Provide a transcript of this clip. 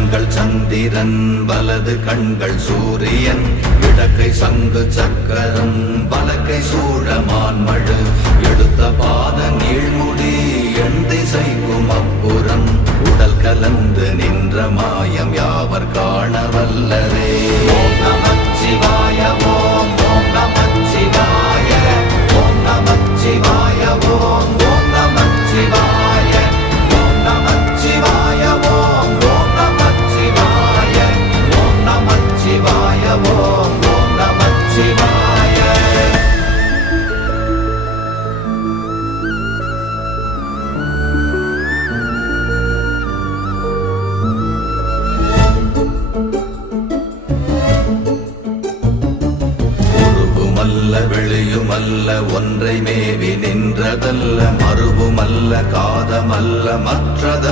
கண்கள் சந்திரன் வலது கண்கள் சூரியன் இடக்கை சங்கு சக்கரம் வலக்கை சூழமான்மழு எடுத்த பாத நீழ்முடி எண் திசைக்கும் அப்புறம் உடல் கலந்து நின்ற மாயம் யாவர் காண வல்லரே. ஓம் நமச்சிவாய ஓம் ஓம் நமச்சிவாய ஓம் நமச்சிவாய ஓம் ஓம் நமச்சிவாய ஓம் நமச்சிவாய ஓம் ஓம் நமச்சிவாய ஓம் நமச்சிவாய ஓம் ஓம் நமச்சிவாய. வெளியுமல்ல ஒன்றை மேவி நின்றதல்ல மறுவுமல்ல காதமல்ல மற்றத